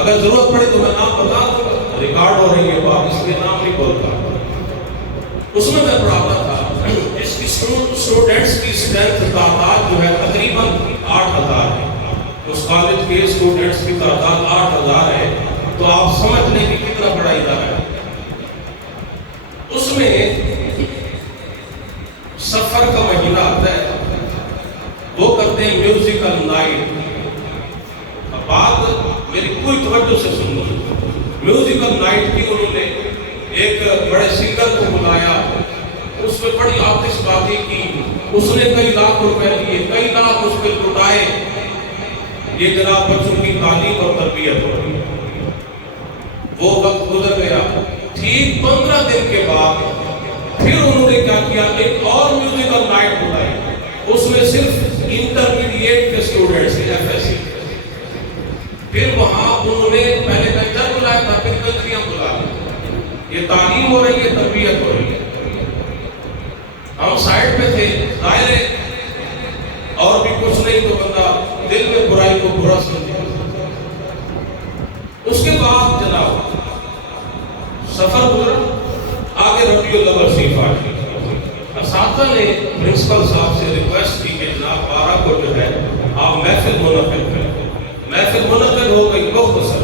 اگر ضرورت پڑے تو میں نام بتا دوں گا، ریکارڈ ہو رہی ہے بات، اس لیے نام نہیں بولتا۔ اس میں پڑھاتا تھا، اس کی اسٹوڈنٹس کی اسٹرینتھ تعداد جو ہے تقریباً 8000 ہے۔ اس کالج کے اسٹوڈنٹس کی تعداد 8000 ہے، تو آپ سمجھ لیں کہ کتنا بڑا ادارہ ہے۔ اس میں سفر کا مہینہ آتا ہے، وہ کرتے ہیں میوزیکل نائٹ۔ اب بات میری کوئی توجہ سے سنو، میوزیکل نائٹ کی انہوں نے ایک بڑے سنگر کو بلایا، اس میں بڑی آتش بازی کی، اس نے کئی لاکھ روپے لیے، کئی لاکھ اس پہ لٹائے۔ یہ جناب بچوں کی تعلیم اور تربیت ہو رہی ہے۔ وہ وقت گزر گیا، ٹھیک 15 دن کے بعد پھر انہوں نے کیا کیا، ایک اور میوزیکل نائٹ بلائی، اس میں صرف انٹرمیڈیٹ کے اسٹوڈنٹس ہیں، FSC۔ پھر وہاں انہوں نے پہلے کنجر بلایا تھا، پھر کنجریاں بلا لی۔ یہ تعلیم ہو رہی ہے، تربیت ہو رہی ہے۔ ہم سائڈ پہ تھے، ظاہر ہے اور بھی کچھ نہیں تو بندہ دل میں برائی کو برا سمجھے۔ اس کے بعد جناب سفر گزرا، آگے ربیع الاول شریف آ گئی۔ اساتذہ نے پرنسپل صاحب سے ریکویسٹ کی کہ جناب 12 کو جو ہے آپ محفل منعقد کریں۔ محفل منعقد ہو گئی، مختصر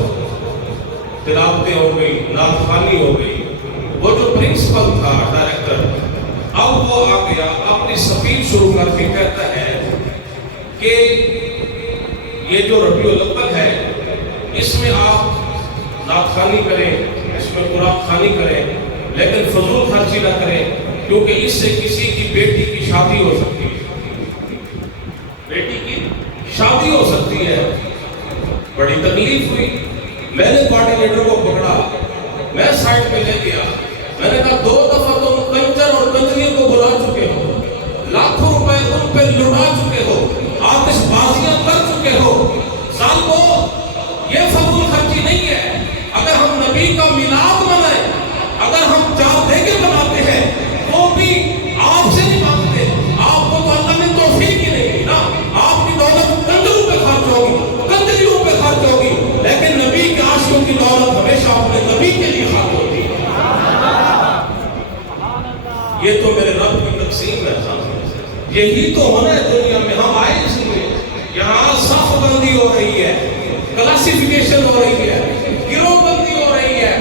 تلاوتیں ہو گئی، نعت خوانی ہو گئی۔ وہ جو پرنسپل تھا، ڈائریکٹر، اب وہ آ گیا، اپنی سپیچ شروع کر کے کہتا ہے کہ یہ جو ربیع الاول ہے، اس میں آپ نعت خوانی کریں، اس میں قرآن خوانی کریں، لیکن فضول خرچی نہ کریں، کیونکہ اس سے کسی کی بیٹی کی شادی ہو سکتی ہے، بیٹی کی شادی ہو سکتی ہے۔ بڑی تکلیف ہوئی، میں نے کوارڈینیٹر کو پکڑا، میں سائٹ پہ لے گیا، میں نے کہا 2 دفعہ تم کنجر اور کنجریوں کو بلا چکے ہو، لاکھوں روپے ان پہ لٹا چکے ہو، آتش بازیاں کر چکے ہو، ظالمو یہ فضول خرچی نہیں ہے۔ اگر ہم نبی کا میلاد منائیں، اگر ہم 4 دیگیں بناتے ہیں، وہ بھی آپ سے نہیں مانگتے، آپ کو تو اللہ نے توفیق ہی نہیں دی نا۔ آپ کی دولت کنجروں پہ خرچ ہوگی، کنجریوں پہ خرچ ہوگی، لیکن نبی کے عاشقوں کی دولت ہمیشہ اپنے نبی کے لیے خرچ ہوتی ہے۔ یہ تو میرے رب کی تقسیم ہے، یہی تو ہونا ہے دنیا میں۔ ہم آئے اس لیے، یہاں صف بندی ہو رہی ہے، کلاسیفیکیشن ہو رہی ہے، گروہ بندی ہو رہی ہے،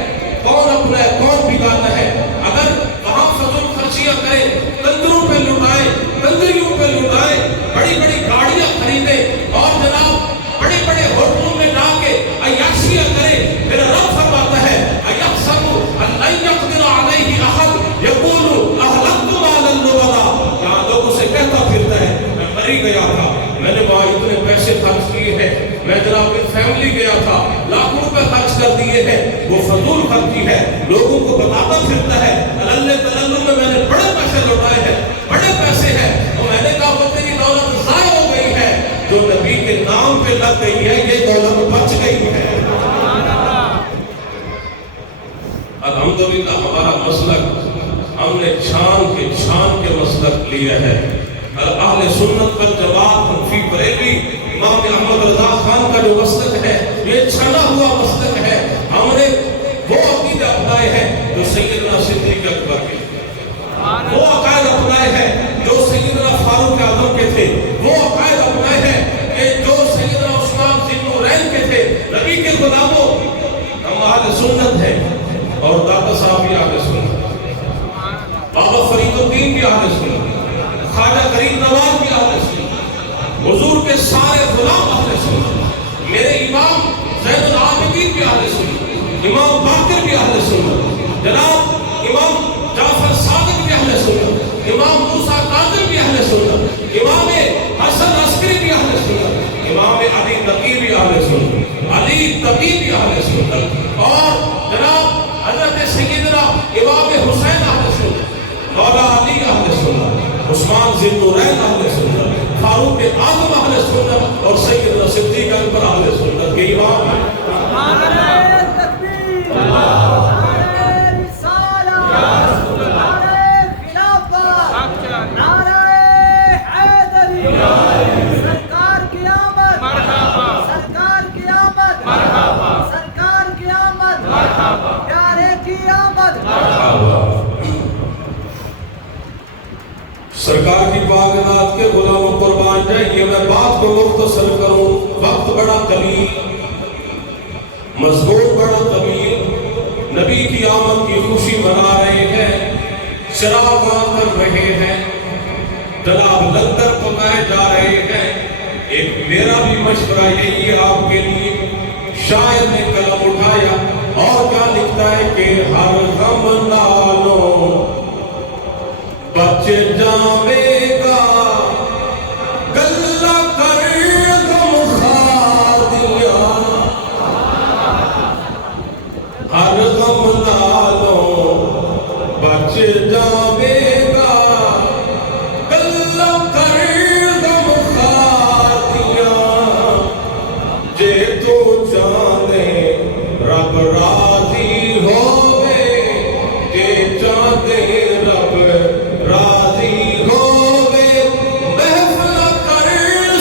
کون اپنا ہے کون بگانا ہے۔ اگر وہاں فضول خرچیاں کریں، کنجروں پہ لٹائیں، کنجریوں پہ لٹائیں، بڑی بڑی گاڑیاں خریدیں اور جناب بڑے بڑے ہوٹلوں میں جا کے عیاشیاں کریں، میرا رب فرماتا ہے اَيَحْسَبُ أَن لَّن يَقْدِرَ عَلَيْهِ أَحَدٌ يَقُولُ أَهْلَكْتُ مَالًا لُبَدًا۔ یہاں لوگوں سے کہتا پھرتا ہے میں مر ہی گیا تھا، میں نے وہاں اتنے پیسے خرچ کیے ہیں، میں جناب اپنی فیملی گیا تھا، لاکھوں روپے خرچ کر دیے ہیں۔ وہ فضول خرچی ہے، لوگوں کو بتاتا پھرتا ہے اللہ تلل میں نے بڑے پیسے لوٹائے ہیں، بڑے پیسے ہیں۔ تو میں نے کہا وہ تیری دولت ضائع ہو گئی ہے، جو نبی کے نام پہ لگ گئی ہے یہ دولت بچ گئی ہے۔ الحمدللہ ہمارا مسلک ہم نے چھان کے مسلک لیا ہے۔ اہل سنت والجماعت حنفی بریلوی امام احمد رضا خان کا جو مسلک ہے یہ چھنا ہوا مسلک ہے۔ ہم نے وہ عقیدے اپنائے ہیں جو سیدنا صدیق اکبر کے، وہ عقائد اپنائے ہیں جو سیدنا فاروق اعظم کے تھے، وہ عقائد اپنائے ہیں کہ جو سیدنا عثمان ذی النورین کے تھے۔ نبی کے غلاموں، ہم اہل سنت ہیں، اور داتا صاحب بھی اہل سنت، بابا فرید الدین بھی اہل سنت، خواجہ غریب نواز بھی اہل سنت، حضور کے سارے غلام اہل سنت، میرے امام زین العابدین بھی اہل سنت، امام باقر بھی اہل سنت، جناب امام جعفر صادق بھی اہل سنت، امام موسیٰ کاظم بھی اہل سنت، امام حسن عسکری بھی اہل سنت، امام علی تقی بھی اہل سنت، علی تقی بھی اہل سنت، اور جناب حضرت سیدنا امام حسین اہل سنت، مولا علی اہل سنت، عثمان ذی النورین اہل سنت، فاروق اعظم اہل سنت، اور سیدنا صدیق اکبر اہل سنت کے امام ہیں۔ نعرہ تکبیر، نعرہ رسالت، نعرہ خلافت، نعرہ حیدری، سرکار کی آمد، سرکار کی آمد، کائنات کے غلام قربان جائیے میں بات کو مختصر کروں، وقت بڑا قلیل، مضمون بڑا طویل، نبی کی آمد کی خوشی منا رہے ہیں، چراغاں کر رہے ہیں، جناب لنگر پکائے جا رہے ہیں۔ ایک میرا بھی مشورہ یہی ہے آپ کے لیے، شاعر نے قلم اٹھایا اور کیا لکھتا ہے کہ ہر غم نالوں بچ جاوے گا، گلہ کر غم خار دیا، ہر غم نالوں بچ جاوے گا، گلہ کر غم خار دیا، جے تو جانے رب راضی ہوئے، جے جانے رب راضی ہوئے، محفل کر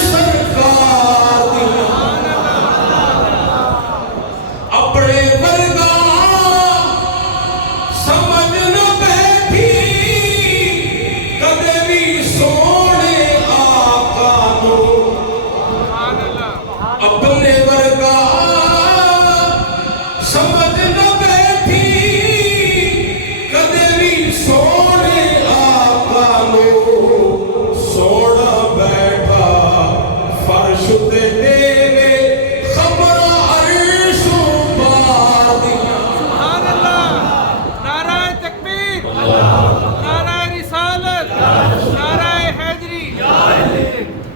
سرکار دیا، اپنے ورگا سمجھ نہ بیٹھی کدے بھی سونے آقا نو، اپنے ورگا سمجھ نہ بیٹھی کدے بھی سونے آقا نو، سونا بیٹھا فرش تے دیوے خبر عرش پا دیا۔ سبحان اللہ، نعرہ تکبیر، نعرہ رسالت، نعرہ حیدری۔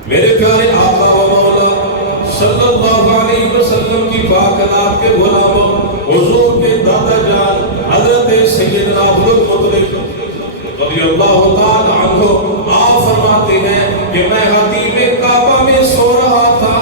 میرے پیارے آقا و مولا صلی اللہ علیہ وسلم کی پاکلات کے غلاموں، حضور کے دادا جان حضرت سیدنا عبد المطلب رضی اللہ تعالی عنہ آپ فرماتے ہیں کہ میں حتیم کعبہ میں سو رہا تھا،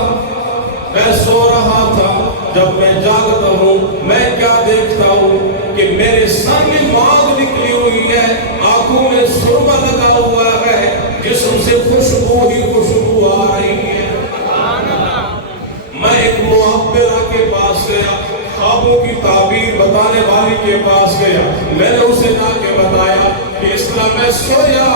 جب میں جاگتا ہوں میں کیا دیکھتا ہوں کہ میرے سر میں مانگ نکلی ہوئی ہے، آنکھوں میں سرما لگا ہوا ہے، جسم سے خوشبو ہی خوشبو آ رہی ہے۔ میں ایک معبرہ کے پاس گیا، خوابوں کی تعبیر بتانے والی کے پاس گیا، میں نے اسے جا کے بتایا کہ اس طرح میں سویا،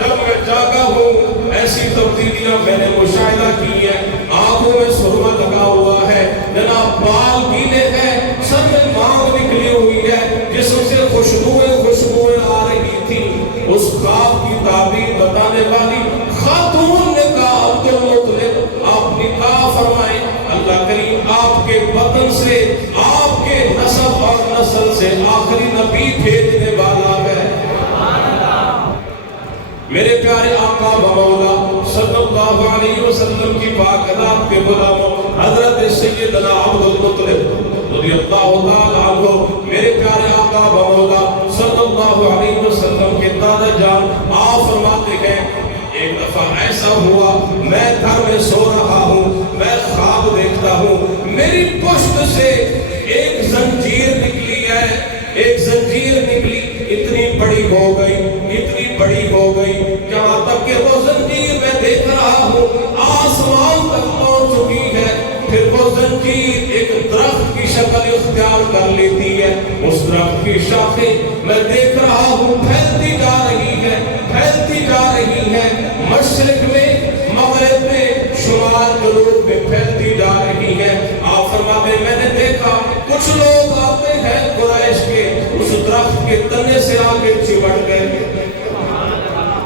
جب میں جاگا ہوں ایسی تبدیلیاں میں نے مشاہدہ کی ہیں، آنکھوں میں سرما لگا ہوا ہے، جناب بال گیلے ہیں، سر میں مانگ نکلی ہوئی ہے، جسم سے خوشبوئیں آ رہی تھی۔ اس خواب کی تعبیر بتانے والی خاتون نے کہا عبد المطلب آپ نکاح فرمائیں، اللہ کریم آپ کے بطن سے آپ کے نسب اور نسل سے آخری نبی بھیجنے والا ہے۔ میرے پیارے آقا و مولا صلی اللہ علیہ وسلم کی پاکلات کے غلاموں، حضرت سیدنا عبد المطلب رضی اللہ تعالی عنہ، میرے پیارے آقا و مولا صلی اللہ علیہ وسلم کے دادا جان آپ فرماتے ہیں ایک دفعہ ایسا ہوا میں گھر میں سو رہا ہوں، میں خواب دیکھتا ہوں، میری پشت سے ایک زنجیر نکلی ہے، ایک زنجیر نکلی، اتنی بڑی ہو گئی، اتنی بڑی ہو گئی، جہاں تک کہ وہ زنجیر میں دیکھ رہا ہوں آسمان تک پہنچ چکی ہے، پھر وہ زنجیر ایک درخت کی شکل اختیار کر لیتی ہے، اس درخت کی شاخیں میں دیکھ رہا ہوں پھیلتی جا رہی ہے، پھیلتی جا رہی ہے، مشرق میں، مغرب میں، شمال جنوب میں پھیلتی جا رہی ہے۔ آپ فرماتے ہیں میں نے دیکھا کچھ لوگ آتے ہیں قریش کے اس درخت کے تنے سے آگے چمٹ گئے،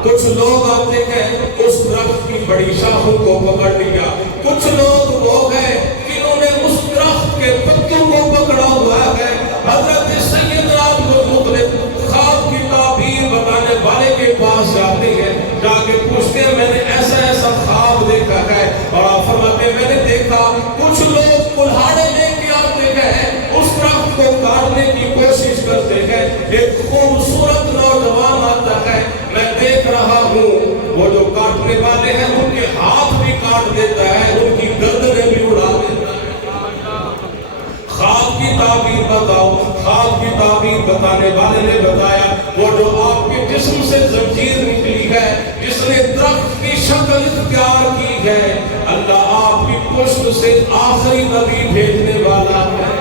کچھ لوگ آتے ہیں اس درخت کی بڑی شاخوں کو پکڑ لیا، کچھ لوگ وہ ہیں جنہوں نے اس درخت کے پتوں کو پکڑا ہوا ہے۔ حضرت سیدنا عبد المطلب خواب کی تعبیر بتانے والے کے پاس جاتے ہیں، جا کے پوچھتے ہیں میں نے ایسا ایسا خواب دیکھا ہے، اور آپ فرماتے ہیں میں نے دیکھا کچھ لوگ کلہاڑے لے کے آتے ہیں، اس درخت کو کاٹنے کی کوشش کرتے ہیں، ایک خوبصورت نوجوان آتا ہے، میں دیکھ رہا ہوں وہ جو کاٹنے والے ہیں ان کے ہاتھ بھی کاٹ دیتا ہے، ان کی گردنیں بھی اڑا دیتا ہے۔ خواب کی تعبیر بتاؤ، خواب کی تعبیر بتانے والے نے بتایا وہ جو آپ کے جسم سے زنجیر نکلی ہے، جس نے درخت کی شکل اختیار کی ہے، اللہ آپ کی پشت سے آخری نبی بھیجنے والا ہے۔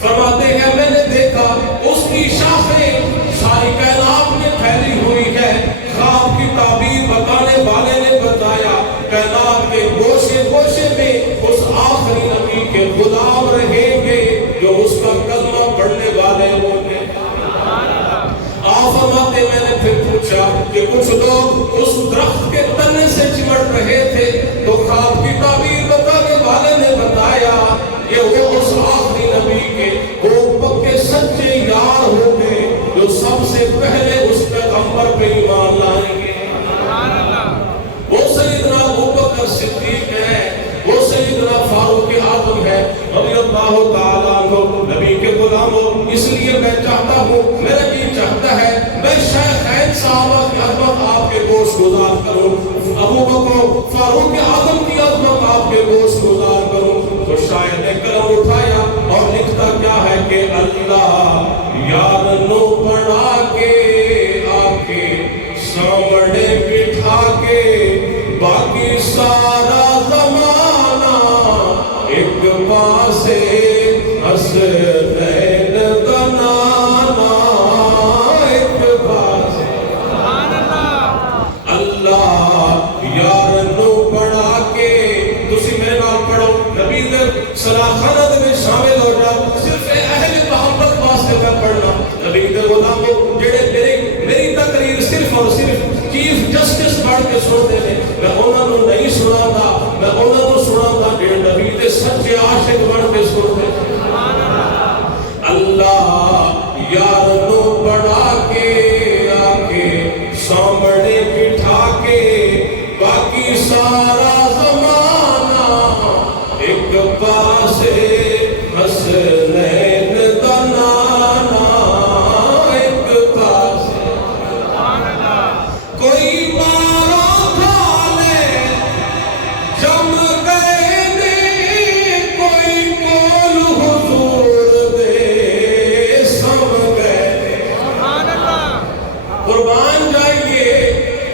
فرماتے ہیں میں نے دیکھا اس کی شاخیں ساری کائنات میں پھیلی ہوئی ہے، خواب کی تعبیر بتانے والے نے بتایا کائنات کے گوشے گوشے میں اس آخری نبی کے غلام رہیں گے جو اس کا کلمہ پڑھنے والے ہوں گے۔ آپ فرماتے میں نے پھر پوچھا کہ کچھ لوگ اس درخت کے تنے سے چمٹ رہے تھے تو خواب کی تعبیر بتانے والے نے بتایا کہ وہ اس آخری نبی کے وہ پکے سچے یار ہوں گے جو سب سے پہلے اس پیغمبر پہ ایمان لائیں گے۔ وہ سیدنا ابوبکر صدیق ہے، وہ سیدنا فاروق اعظم ہے رضی اللہ تعالیٰ عنہ، نبی کے غلاموں۔ اس لیے میں چاہتا ہوں، میرا جی چاہتا ہے میں شیخین صحابہ کی عظمت آپ کے گوش گزار کروں، ابوبکر فاروق اعظم کی عظمت آپ کے گوش گزار کروں۔ تو شاید نے قلم اٹھایا اور لکھتا کیا ہے کہ اللہ یار نو بنا کے آکے سامنے بٹھا کے باقی سارا زمانہ ایک پاسے حسنین دنانا ایک پاسے اللہ یار نو بڑھا کے تسی میرے نال پڑھو نبی در صلاحانت میں شامل ہو جاؤ۔ صرف اہل محبت واسطے میں پڑھنا نبی در غلاموں جڑے میری تقریر صرف اور صرف چیف جسٹس پڑھ کے سنتے ہیں، میں انہوں نے نہیں سنا تھا، میں انہوں نے سنا تھا کہ نبی دے سچے عاشق بن کے سنتے ہیں۔ اللہ یار نو بڑھا کے آکے سامنے بٹھا کے باقی سارا زمانہ ایک پاسے حسنین دنانا ایک پاسے کوئی مارا بھالے جم گئے نے کوئی کول حضور دے سم گئے۔ قربان جائیے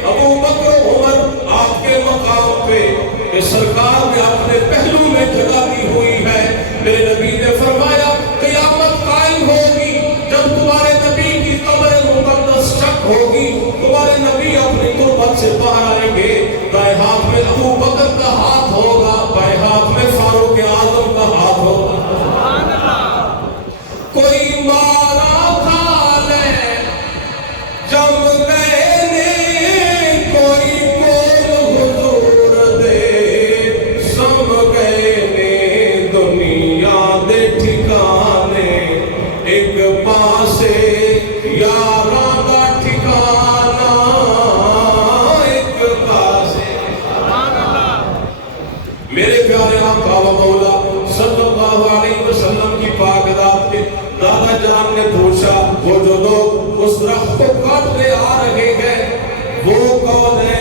ابوبکر عمر آپ کے مقام پہ کہ سرکار نے اپنے پہلو میں جگہ دی ہوئی ہے۔ میرے نبی نے فرمایا قیامت قائم ہوگی جب تمہارے نبی کی قبر مقدس شک ہوگی، تمہارے نبی اپنی تربت سے باہر آئیں گے، دائیں ہاتھ میں ابوبکر کا ہاتھ ہوگا، بائیں ہاتھ میں فاروق اعظم کا ہاتھ ہوگا۔ کوئی مارا تھا لے جم گئے نے کوئی کول حضور دے سم گئے نے دنیا دے ٹھکانے ایک پاسے یاراں دا ٹھکانا ایک پاسے۔ میرے پیارے آقا و مولا صلی اللہ علیہ وسلم کی پاک ذات کے دادا جان نے پوچھا وہ جو لوگ اس درخت کو کاٹنے آ رہے ہیں وہ کون ہے؟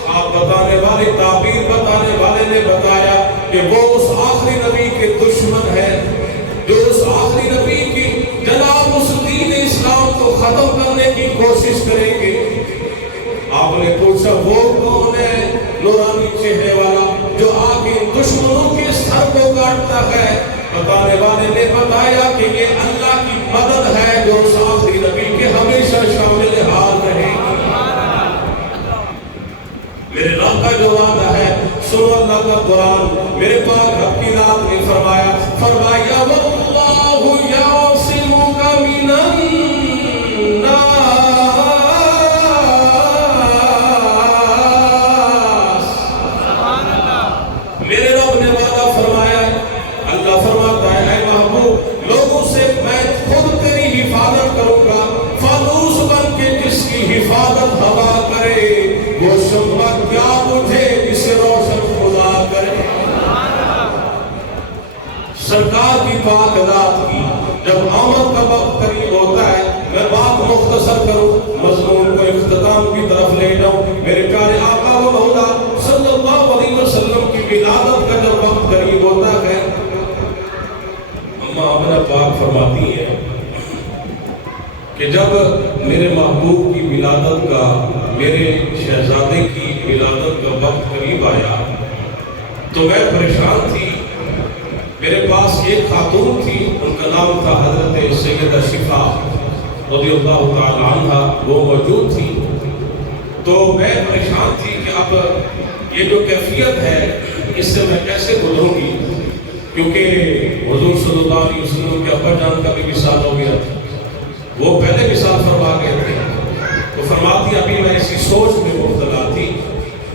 خواب بتانے والے تعبیر بتانے والے نے بتایا کہ وہ اس آخری نبی کے دشمن ہے جو اس آخری نبی کی جناب اس دین اسلام کو ختم کرنے کی کوشش کریں گے۔ آپ نے پوچھا وہ کون ہے؟ نورانی چہرے والا جو آگے دشمنوں کے سر کو کاٹتا ہے۔ بتانے والے نے بتایا کہ یہ اللہ کی مدد ہے جو اس آخری نبی کے ہمیشہ شامل حال رہے گی۔ میرے رب کا جو وعدہ ہے سنو اللہ کا قرآن، میرے پاک رب کی ذات نے فرمایا واللہ یعصمک من الناس۔ میرے رب نے وعدہ فرمایا، اللہ فرماتا ہے اے محبوب لوگوں سے میں خود تیری حفاظت کروں گا، فانوس بن کے جس کی حفاظت ہوا کرے وہ شمع کیا بجھے جسے روشن خدا کرے۔ سرکار کی پاک ذات کی جب آمد کا وقت قریب ہوتا ہے، میں بات مختصر کروں مضمون کو اختتام کی طرف لے جاؤں۔ میرے پیارے آقا و مولا صلی اللہ علیہ وسلم کی ولادت کا جب وقت قریب ہوتا ہے، اماں آمنہ پاک فرماتی ہیں کہ جب میرے محبوب کی ولادت کا، میرے شہزادے کی ولادت کا وقت قریب آیا تو میں پریشان تھی۔ میرے پاس ایک خاتون تھی، ان کا نام تھا حضرت سیدہ شفا رضی اللہ تعالی عنہ، وہ موجود تھی۔ تو میں پریشان تھی کہ اب یہ جو کیفیت ہے اس سے میں کیسے گزروں گی، کیونکہ حضور صلی اللہ علیہ وسلم کے ابا جان کا بھی وصال ہو گیا تھا، وہ پہلے وصال فرما گئے تھے۔ تو فرماتی ابھی میں اسی سوچ میں مبتلا تھی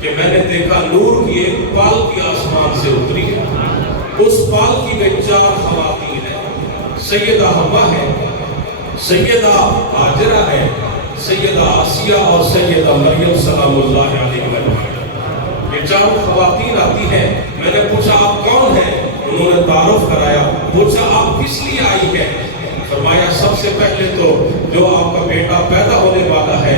کہ میں نے دیکھا نور کی ایک پالکی آسمان سے اتری ہے، اس پالکی میں 4 خواتین ہیں، سیدہ حوا ہے، سیدہ ہاجرہ ہے، سیدہ آسیہ اور سیدہ مریم سلام اللہ علیہ وسلم۔ یہ 4 خواتین آتی ہیں۔ میں نے پوچھا آپ کون ہیں؟ انہوں نے تعارف کرایا۔ پوچھا آپ کس لیے آئی ہیں؟ فرمایا سب سے پہلے تو جو آپ کا بیٹا پیدا ہونے والا ہے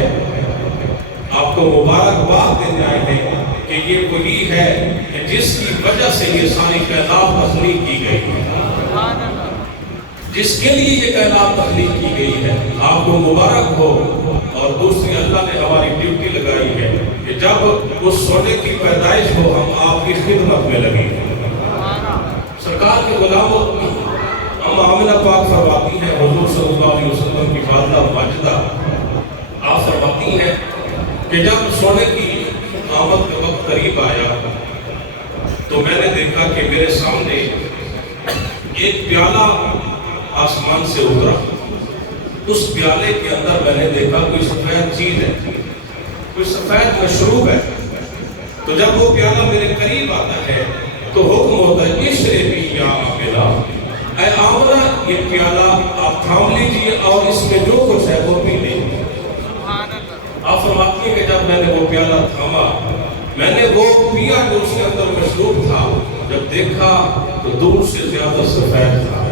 آپ کو مبارکباد دینے آئے ہیں کہ یہ وہی ہے کہ جس کی وجہ سے یہ ساری کائنات تخلیق کی گئی ہے، جس کے لیے یہ کائنات تخلیق کی گئی ہے، آپ کو مبارک ہو۔ اور دوسری اللہ نے ہماری ڈیوٹی لگائی ہے کہ جب اس سونے کی پیدائش ہو ہم آپ کی خدمت میں لگیں۔ سرکار کے غلاموں ہم آمنہ پاک فرماتی ہیں، حضور صلی اللہ علیہ وسلم کی والدہ ماجدہ آپ فرماتی ہیں کہ جب سونے کی آمد کا وقت قریب آیا تو میں نے دیکھا کہ میرے سامنے ایک پیالہ آسمان سے اترا۔ اس پیالے کے اندر میں نے دیکھا کوئی سفید چیز ہے، کوئی سفید مشروب ہے۔ تو جب وہ پیالہ میرے قریب آتا ہے تو حکم ہوتا ہے اشربی یا آمنہ، اے آمنہ یہ پیالہ آپ تھام لیجئے اور اس میں جو کچھ ہے وہ پی لیں۔ آپ فرماتی ہیں کہ جب میں نے وہ پیالہ تھاما میں نے وہ پیا جو اس کے اندر مشروب تھا، جب دیکھا تو دور سے زیادہ سفید تھا،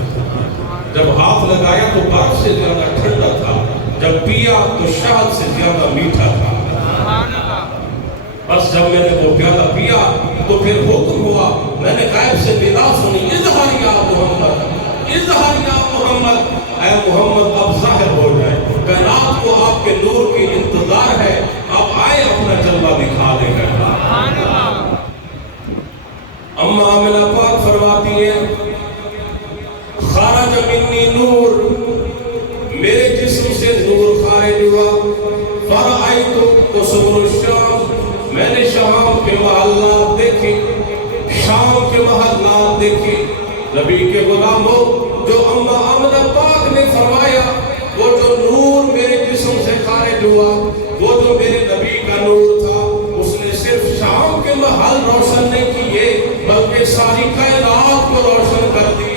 جب ہاتھ لگایا تو برف سے زیادہ ٹھنڈا تھا، جب پیا تو شہد سے زیادہ میٹھا تھا۔ بس جب میں نے وہ پیالہ پیا تو پھر حکم ہوا، میں نے غیب سے ندا سنی اظہر یا محمد، اظہر یا محمد، اے محمد اب ظاہر ہو جائے، کائنات کو آپ کے نور کی انتظار ہے، اب آئے اپنا جلوہ دکھا دے گا۔ اما آمنہ پاک فرماتی ہے خارج منی نور، میرے جسم سے نور خارج ہوا، فرأیت قصور الشام، میں نے شام کے محلات دیکھے، شام کے محلات دیکھے۔ نبی کے غلاموں جو اما آمنہ پاک نے فرمایا وہ جو نور میرے جسم سے خارج ہوا وہ جو میرے نبی کا نور تھا، اس نے صرف شام کے محل روشن نہیں کیے بلکہ ساری کائنات کو روشن کر دیا۔